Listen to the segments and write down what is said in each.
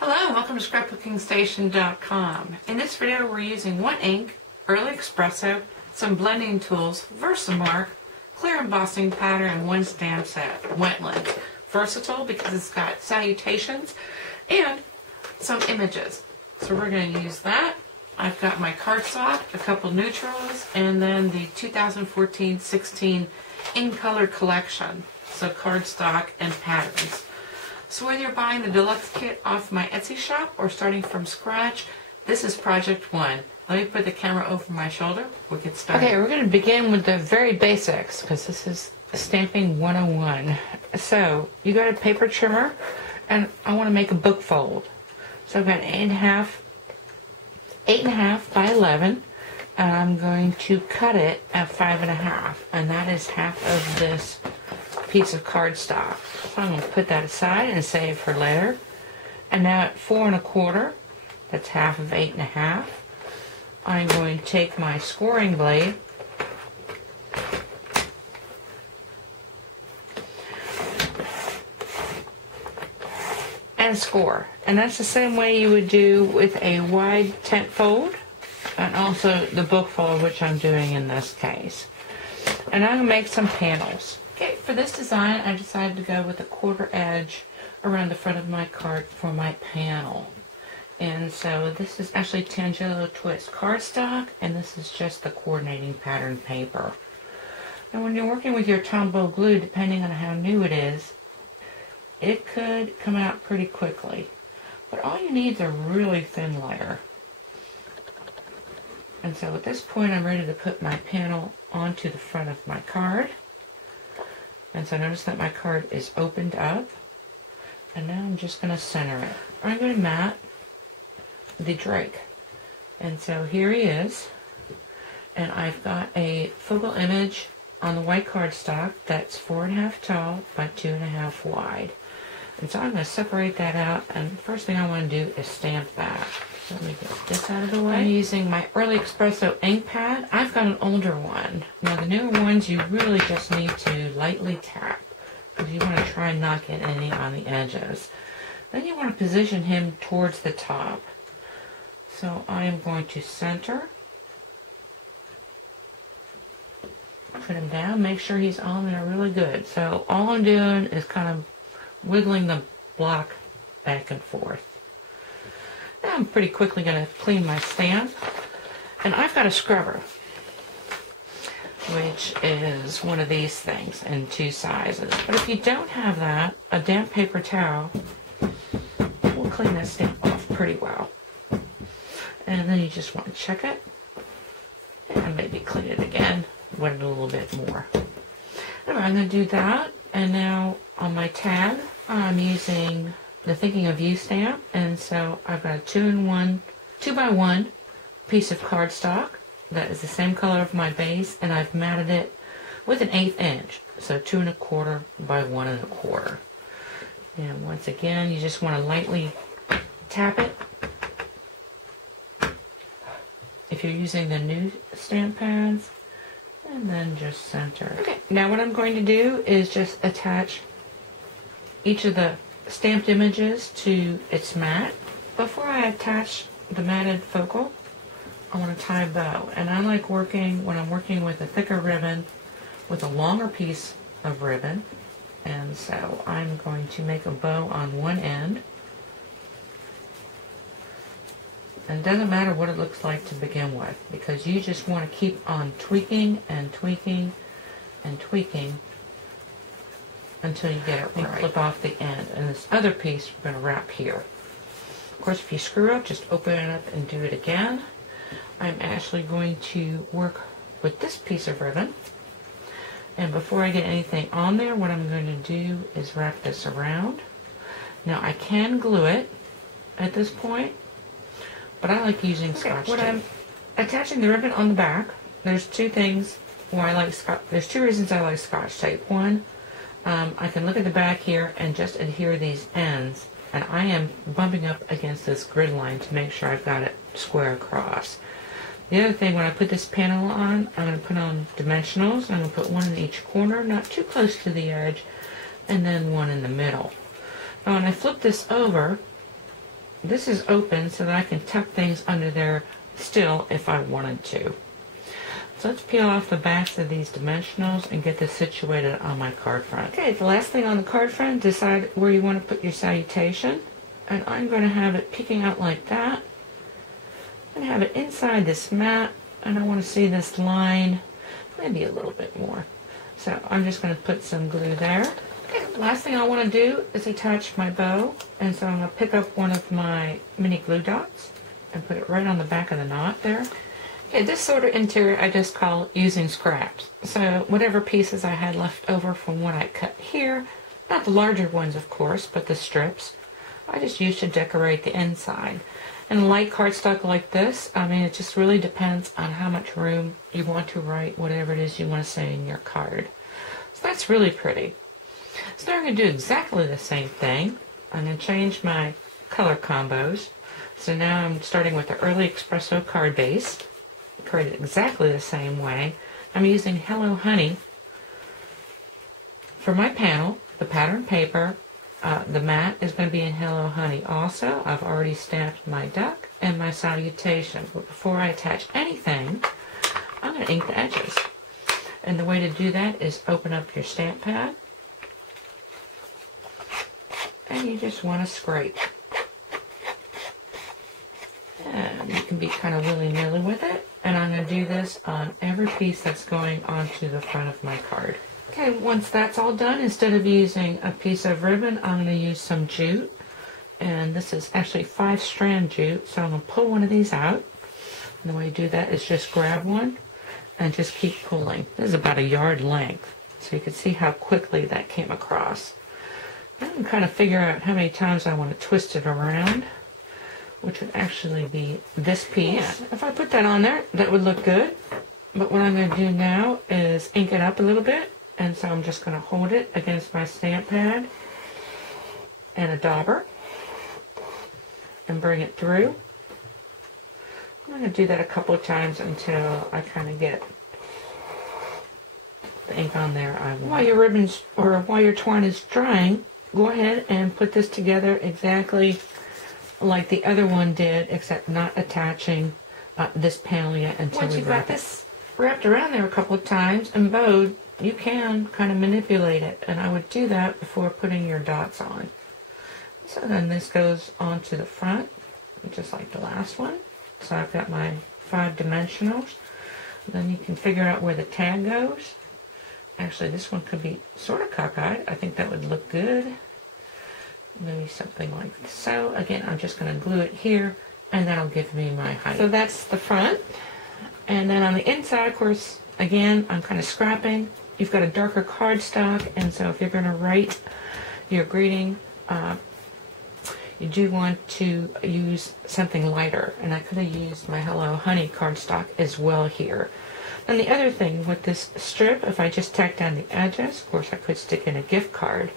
Hello and welcome to scrapbookingstation.com. In this video we're using one ink, early espresso, some blending tools, Versamark, clear embossing pattern, and one stamp set, Wetlands. Versatile because it's got salutations and some images. So we're going to use that. I've got my cardstock, a couple neutrals, and then the 2014-16 in color collection. So cardstock and patterns. So whether you're buying the Deluxe kit off my Etsy shop or starting from scratch, this is project one. Let me put the camera over my shoulder. We'll get started. Okay, we're going to begin with the very basics because this is stamping 101. So you got a paper trimmer and I want to make a book fold. So I've got 8.5 by 11 and I'm going to cut it at 5.5, and that is half of this piece of cardstock. So I'm going to put that aside and save for later. And now at 4.25, that's half of 8.5, I'm going to take my scoring blade and score. And that's the same way you would do with a wide tent fold and also the book fold, which I'm doing in this case. And I'm going to make some panels. Okay, for this design, I decided to go with a 1/4 edge around the front of my card for my panel. And so this is actually Tangelo Twist cardstock, and this is just the coordinating pattern paper. Now when you're working with your Tombow glue, depending on how new it is, it could come out pretty quickly. But all you need is a really thin layer. And so at this point, I'm ready to put my panel onto the front of my card. And so notice that my card is opened up. And now I'm just going to center it. I'm going to mat the Drake. And so here he is. And I've got a focal image on the white cardstock that's 4.5 tall by 2.5 wide. And so I'm going to separate that out. And the first thing I want to do is stamp that. So let me get this out of the way. I'm using my Early Espresso ink pad. I've got an older one. Now the newer ones you really just need to lightly tap because you want to try and not get any on the edges. Then you want to position him towards the top. So I am going to center, put him down, make sure he's on there really good. So all I'm doing is kind of wiggling the block back and forth. Now I'm pretty quickly going to clean my stamp, and I've got a scrubber, which is one of these things in 2 sizes. But if you don't have that, a damp paper towel will clean that stamp off pretty well. And then you just want to check it, and maybe clean it again, wet it a little bit more. Anyway, I'm going to do that, and now on my tab, I'm using the Thinking of You stamp, and so I've got a 2x1 piece of cardstock that is the same color of my base, and I've matted it with an 1/8 inch, so 2.25 by 1.25. And once again, you just want to lightly tap it. If you're using the new stamp pads, and then just center. Okay, now what I'm going to do is just attach each of the stamped images to its mat. Before I attach the matted focal, I want to tie a bow. And I like working, when I'm working with a thicker ribbon, with a longer piece of ribbon. And so I'm going to make a bow on one end. And it doesn't matter what it looks like to begin with, because you just want to keep on tweaking and tweaking and tweaking until you get it right. Flip off the end, and this other piece we're going to wrap here. Of course, if you screw up, just open it up and do it again. I'm actually going to work with this piece of ribbon, and before I get anything on there, what I'm going to do is wrap this around. Now I can glue it at this point, but I like using Scotch tape. When I'm attaching the ribbon on the back, there's 2 things why I like there's 2 reasons I like Scotch tape. One, I can look at the back here and just adhere these ends, and I am bumping up against this grid line to make sure I've got it square across. The other thing, when I put this panel on, I'm going to put on dimensionals. I'm going to put one in each corner, not too close to the edge, and then one in the middle. Now when I flip this over, this is open so that I can tuck things under there still if I wanted to. So let's peel off the backs of these dimensionals and get this situated on my card front. Okay, the last thing on the card front, decide where you want to put your salutation. And I'm going to have it peeking out like that. I'm going to have it inside this mat, and I want to see this line, maybe a little bit more. So I'm just going to put some glue there. Okay, last thing I want to do is attach my bow, and so I'm going to pick up one of my mini glue dots and put it right on the back of the knot there. Okay, this sort of interior I just call using scraps. So whatever pieces I had left over from what I cut here, not the larger ones of course, but the strips, I just used to decorate the inside. And light cardstock like this, I mean, it just really depends on how much room you want to write whatever it is you want to say in your card. So that's really pretty. So now I'm going to do exactly the same thing. I'm going to change my color combos. So now I'm starting with the Early Espresso card base. Create it exactly the same way. I'm using Hello Honey for my panel, the pattern paper. The mat is going to be in Hello Honey also. I've already stamped my duck and my salutation. But before I attach anything, I'm going to ink the edges. And the way to do that is open up your stamp pad. And you just want to scrape. And you can be kind of willy-nilly with it. And I'm going to do this on every piece that's going onto the front of my card. Okay, once that's all done, instead of using a piece of ribbon, I'm going to use some jute. And this is actually 5-strand jute, so I'm going to pull one of these out. And the way you do that is just grab one and just keep pulling. This is about a yard length, so you can see how quickly that came across. I can kind of figure out how many times I want to twist it around, which would actually be this piece. Yeah, if I put that on there, that would look good. But what I'm going to do now is ink it up a little bit. And so I'm just going to hold it against my stamp pad and a dauber and bring it through. I'm going to do that a couple of times until I kind of get the ink on there I want. While your ribbons or while your twine is drying, go ahead and put this together exactly like the other one did, except not attaching this panel yet until once you've got this wrapped around there a couple of times and bowed, you can kind of manipulate it, and I would do that before putting your dots on. So then this goes onto the front, just like the last one. So I've got my 5 dimensionals. Then you can figure out where the tag goes. Actually, this one could be sort of cockeyed. I think that would look good. Maybe something like so. Again, I'm just going to glue it here, and that'll give me my height. So that's the front. And then on the inside, of course, again, I'm kind of scrapping. You've got a darker cardstock, and so if you're going to write your greeting, you do want to use something lighter. And I could have used my Hello Honey cardstock as well here. And the other thing with this strip, if I just tack down the edges, of course I could stick in a gift card.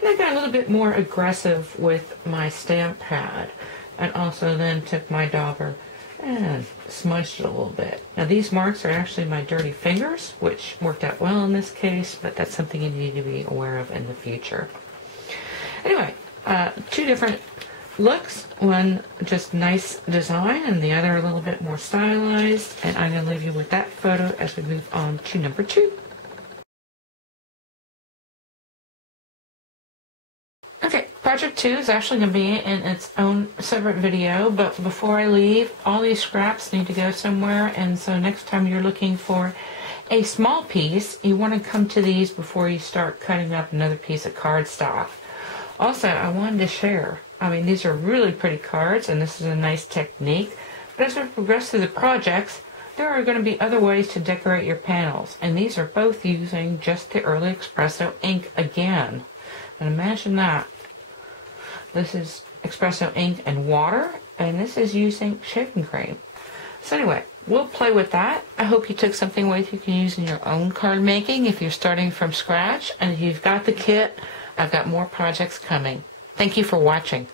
And I got a little bit more aggressive with my stamp pad, and also then took my dauber and smudged it a little bit. Now these marks are actually my dirty fingers, which worked out well in this case, but that's something you need to be aware of in the future. Anyway, 2 different looks. One just nice design, and the other a little bit more stylized. And I'm going to leave you with that photo as we move on to number 2. Okay, project 2 is actually going to be in its own separate video, but before I leave, all these scraps need to go somewhere, and so next time you're looking for a small piece, you want to come to these before you start cutting up another piece of cardstock. Also, I wanted to share, I mean, these are really pretty cards, and this is a nice technique, but as we progress through the projects, there are going to be other ways to decorate your panels, and these are both using just the Early Espresso ink again. And imagine that. This is espresso ink and water, and this is using shaving cream. So anyway, we'll play with that. I hope you took something away that you can use in your own card making if you're starting from scratch. And if you've got the kit, I've got more projects coming. Thank you for watching.